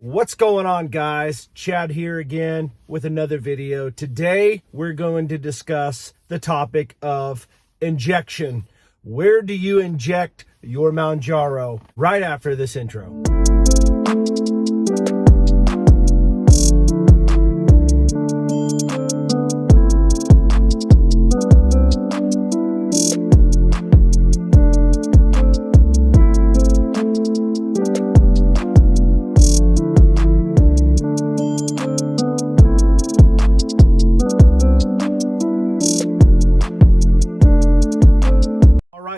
What's going on, guys? Chad here again with another video. Today we're going to discuss the topic of injection. Where do you inject your Mounjaro? Right after this intro.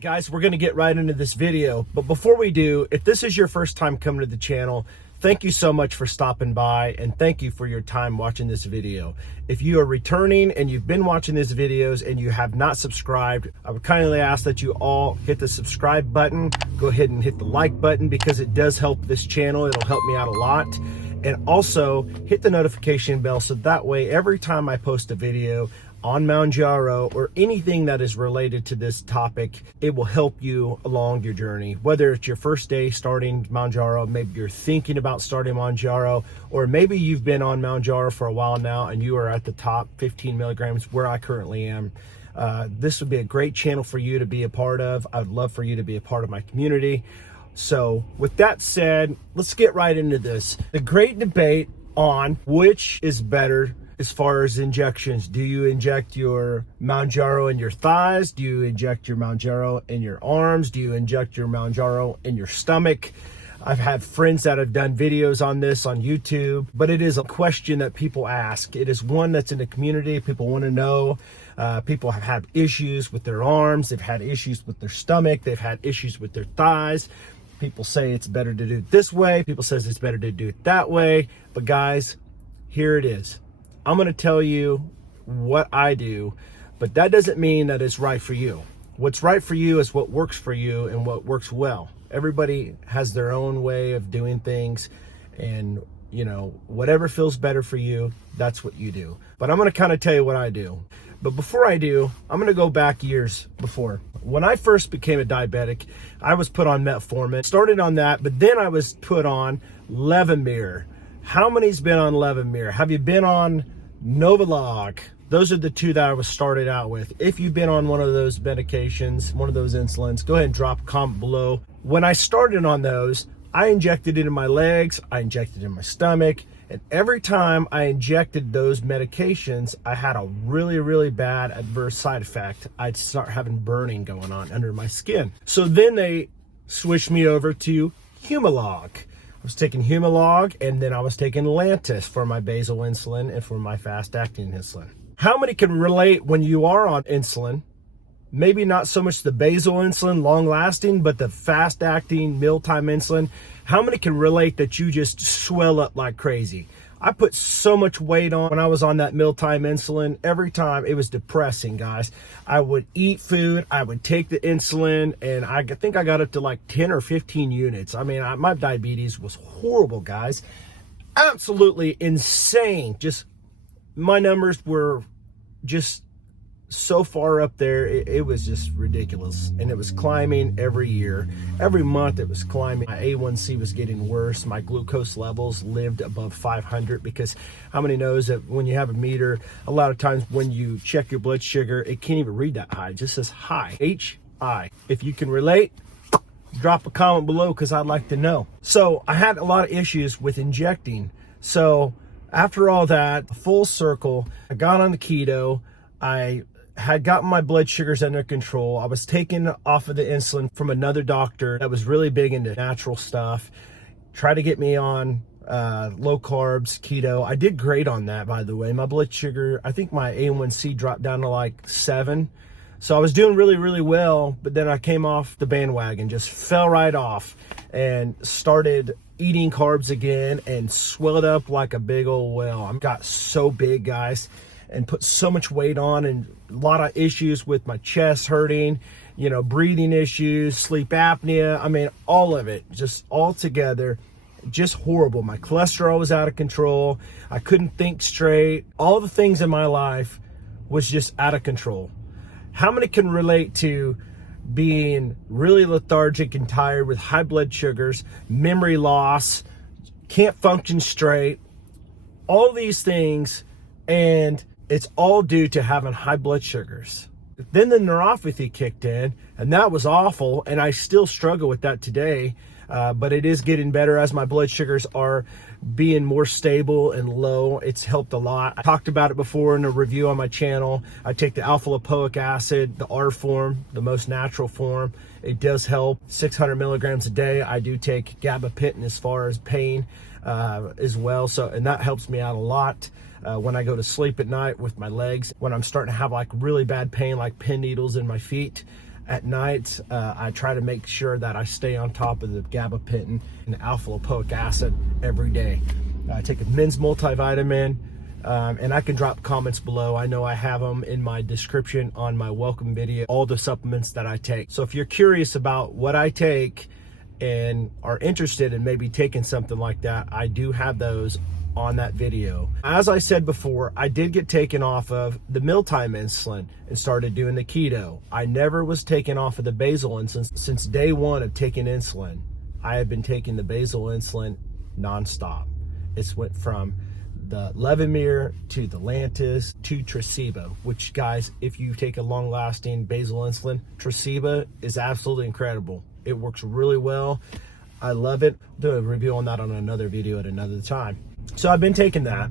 Guys, we're going to get right into this video, but before we do, if this is your first time coming to the channel, thank you so much for stopping by, and thank you for your time watching this video. If you are returning and you've been watching these videos and you have not subscribed, I would kindly ask that you all hit the subscribe button. Go ahead and hit the like button because it does help this channel. It'll help me out a lot. And also hit the notification bell so that way every time I post a video on Mounjaro or anything that is related to this topic, it will help you along your journey. Whether it's your first day starting Mounjaro, maybe you're thinking about starting Mounjaro, or maybe you've been on Mounjaro for a while now and you are at the top 15 milligrams where I currently am. This would be a great channel for you to be a part of. I would love for you to be a part of my community. So with that said, let's get right into this. The great debate on which is better as far as injections. Do you inject your Mounjaro in your thighs? Do you inject your Mounjaro in your arms? Do you inject your Mounjaro in your stomach? I've had friends that have done videos on this on YouTube, but it is a question that people ask. It is one that's in the community. People want to know. People have had issues with their arms. They've had issues with their stomach. They've had issues with their thighs. People say it's better to do it this way. People says it's better to do it that way. But guys, here it is. I'm going to tell you what I do, but that doesn't mean that it's right for you. What's right for you is what works for you and what works well. Everybody has their own way of doing things, and you know, whatever feels better for you, that's what you do. But I'm going to kind of tell you what I do. But before I do, I'm going to go back years before. When I first became a diabetic, I was put on metformin, started on that, but then I was put on Levemir. How many's been on Levemir? Have you been on Novolog? Those are the two that I was started out with. If you've been on one of those medications, one of those insulins, go ahead and drop a comment below. When I started on those, I injected it in my legs, I injected it in my stomach, and every time I injected those medications, I had a really, really bad adverse side effect. I'd start having burning going on under my skin. So then they switched me over to Humalog. I was taking Humalog, and then I was taking Lantus for my basal insulin and for my fast-acting insulin. How many can relate when you are on insulin? Maybe not so much the basal insulin, long-lasting, but the fast-acting mealtime insulin. How many can relate that you just swell up like crazy? I put so much weight on when I was on that mealtime insulin. Every time, it was depressing, guys. I would eat food, I would take the insulin, and I think I got up to like 10 or 15 units. I mean, my diabetes was horrible, guys. Absolutely insane. Just, my numbers were just so far up there, it was just ridiculous, and it was climbing every year. Every month it was climbing. My A1C was getting worse. My glucose levels lived above 500, because how many knows that when you have a meter, a lot of times when you check your blood sugar, it can't even read that high. It just says high, H-I. If you can relate, drop a comment below, because I'd like to know. So I had a lot of issues with injecting. So after all that, full circle, I got on the keto. I had gotten my blood sugars under control. I was taken off of the insulin from another doctor that was really big into natural stuff. Tried to get me on low carbs, keto. I did great on that, by the way. My blood sugar, I think my A1C dropped down to like 7. So I was doing really, really well, but then I came off the bandwagon, just fell right off, and started eating carbs again and swelled up like a big old whale. I got so big, guys, and put so much weight on, and a lot of issues with my chest hurting, you know, breathing issues, sleep apnea. I mean, all of it, just all together, just horrible. My cholesterol was out of control. I couldn't think straight. All the things in my life was just out of control. How many can relate to being really lethargic and tired with high blood sugars, memory loss, can't function straight, all these things, and it's all due to having high blood sugars. Then the neuropathy kicked in, and that was awful, and I still struggle with that today, but it is getting better as my blood sugars are being more stable and low. It's helped a lot. I talked about it before in a review on my channel. I take the alpha lipoic acid, the R form, the most natural form. It does help. 600 milligrams a day. I do take gabapentin as far as pain as well, so, and that helps me out a lot. When I go to sleep at night with my legs, when I'm starting to have like really bad pain, like pin needles in my feet at night, I try to make sure that I stay on top of the gabapentin and the alpha lipoic acid every day. I take a men's multivitamin, and I can drop comments below. I know I have them in my description on my welcome video, all the supplements that I take. So if you're curious about what I take and are interested in maybe taking something like that, I do have those on that video. As I said before, I did get taken off of the mealtime insulin and started doing the keto. I never was taken off of the basal insulin. Since day one of taking insulin, I have been taking the basal insulin nonstop. It's went from the Levemir to the Lantus to Tresiba, which, guys, if you take a long-lasting basal insulin, Tresiba is absolutely incredible. It works really well. I love it. I'll do a review on that on another video at another time. So I've been taking that,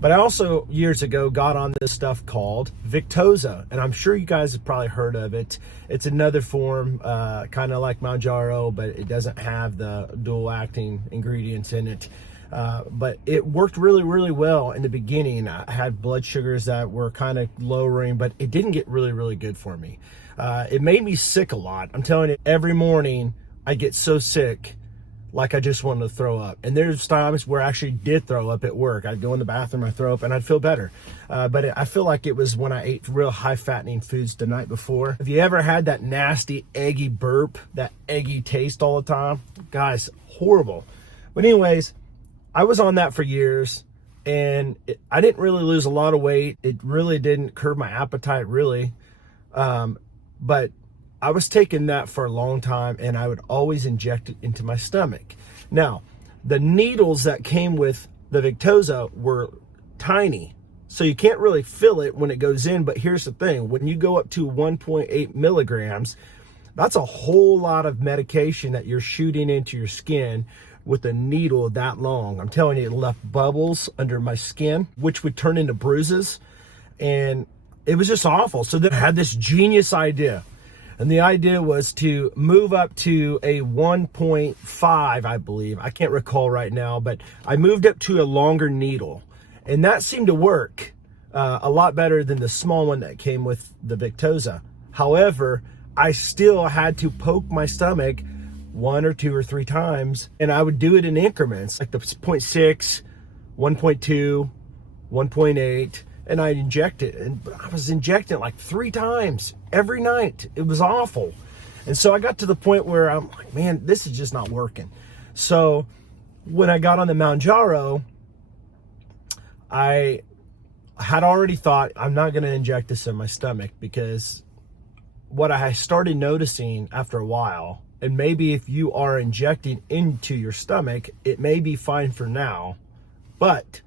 but I also years ago got on this stuff called Victoza, and I'm sure you guys have probably heard of it. It's another form, kind of like Mounjaro, but it doesn't have the dual acting ingredients in it. But it worked really, really well in the beginning. I had blood sugars that were kind of lowering, but it didn't get really, really good for me. It made me sick a lot. I'm telling you, every morning I get so sick, like I just wanted to throw up. And there's times where I actually did throw up at work. I'd go in the bathroom, I'd throw up, and I'd feel better. But I feel like it was when I ate real high fattening foods the night before. Have you ever had that nasty eggy burp, that eggy taste all the time? Guys, horrible. But anyways, I was on that for years, and I didn't really lose a lot of weight. It really didn't curb my appetite, really. But I was taking that for a long time, and I would always inject it into my stomach. Now, the needles that came with the Victoza were tiny, so you can't really feel it when it goes in. But here's the thing, when you go up to 1.8 milligrams, that's a whole lot of medication that you're shooting into your skin with a needle that long. I'm telling you, it left bubbles under my skin, which would turn into bruises, and it was just awful. So then I had this genius idea. And the idea was to move up to a 1.5, I believe. I can't recall right now, but I moved up to a longer needle. And that seemed to work a lot better than the small one that came with the Victoza. However, I still had to poke my stomach 1 or 2 or 3 times, and I would do it in increments, like the 0.6, 1.2, 1.8. And I'd inject it, and I was injecting it like 3 times every night. It was awful. And so I got to the point where I'm like, man, this is just not working. So when I got on the Mounjaro, I had already thought, I'm not going to inject this in my stomach, because what I started noticing after a while, and maybe if you are injecting into your stomach, it may be fine for now, but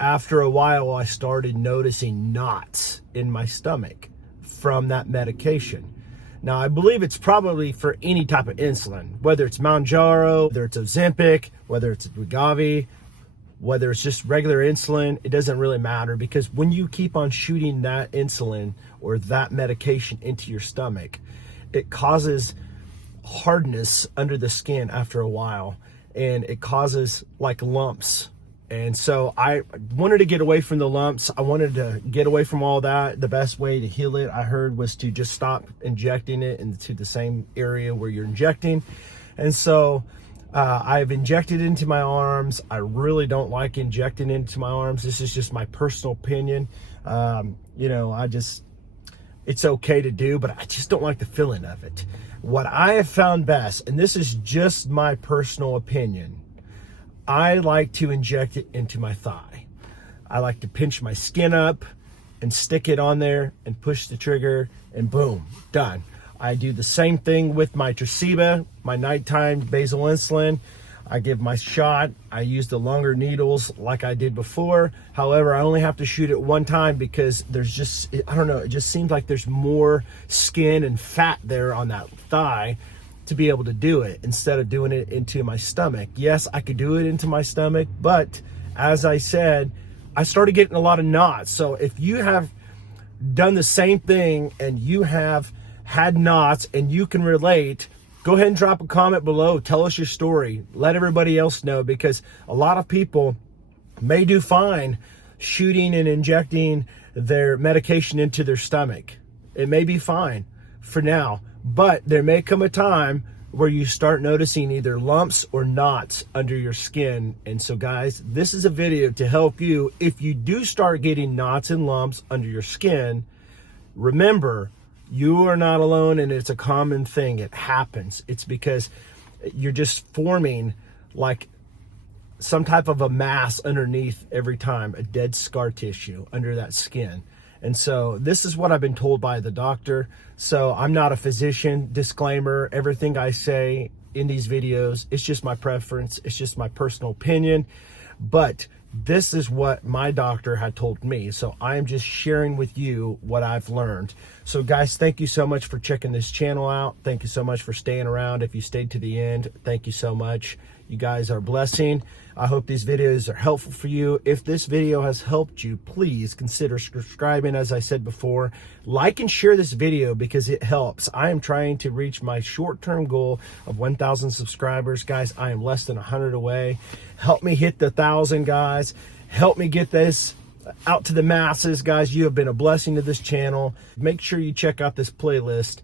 after a while, I started noticing knots in my stomach from that medication. Now, I believe it's probably for any type of insulin, whether it's Mounjaro, whether it's Ozempic, whether it's Wegovy, whether it's just regular insulin. It doesn't really matter, because when you keep on shooting that insulin or that medication into your stomach, it causes hardness under the skin after a while, and it causes like lumps. And so I wanted to get away from the lumps. I wanted to get away from all that. The best way to heal it, I heard, was to just stop injecting it into the same area where you're injecting. And so I've injected into my arms. I really don't like injecting into my arms. This is just my personal opinion. You know, it's okay to do, but I just don't like the feeling of it. What I have found best, and this is just my personal opinion, I like to inject it into my thigh. I like to pinch my skin up and stick it on there and push the trigger, and boom, done. I do the same thing with my Tresiba, my nighttime basal insulin. I give my shot. I use the longer needles like I did before. However, I only have to shoot it one time because there's just, I don't know, it just seems like there's more skin and fat there on that thigh to be able to do it instead of doing it into my stomach. Yes, I could do it into my stomach, but as I said, I started getting a lot of knots. So if you have done the same thing and you have had knots and you can relate, go ahead and drop a comment below. Tell us your story. Let everybody else know, because a lot of people may do fine shooting and injecting their medication into their stomach. It may be fine for now, but there may come a time where you start noticing either lumps or knots under your skin. And so guys, this is a video to help you. If you do start getting knots and lumps under your skin, remember, you are not alone, and it's a common thing. It happens. It's because you're just forming like some type of a mass underneath every time, a dead scar tissue under that skin. And so this is what I've been told by the doctor. So I'm not a physician. Disclaimer, everything I say in these videos, it's just my preference. It's just my personal opinion. But this is what my doctor had told me. So I am just sharing with you what I've learned. So guys, thank you so much for checking this channel out. Thank you so much for staying around. If you stayed to the end, thank you so much. You guys are a blessing. I hope these videos are helpful for you. If this video has helped you, please consider subscribing. As I said before, like and share this video because it helps. I am trying to reach my short-term goal of 1,000 subscribers. Guys, I am less than 100 away. Help me hit the 1,000, guys. Help me get this out to the masses. Guys, you have been a blessing to this channel. Make sure you check out this playlist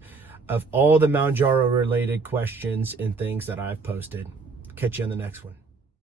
of all the Mounjaro related questions and things that I've posted. Catch you on the next one.